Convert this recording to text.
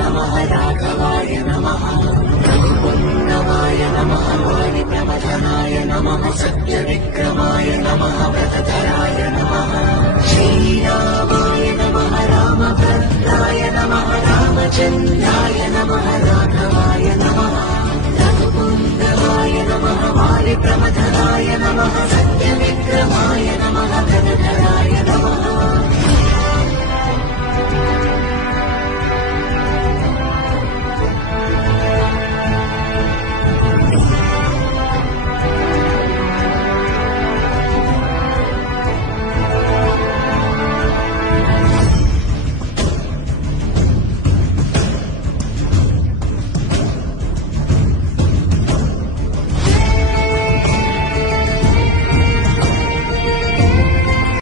नमः राघवाय नमः रघुपुङ्गवाय नमः वालिप्रमथनाय नमः सत्यविक्रमाय नमः व्रतधराय नमः श्रीरामाय नमः रामभद्राय नमः रामचन्द्राय नमः राघवाय नमः रघुपुङ्गवाय नमः वालिप्रमथनाय नमः सत्यविक्रमाय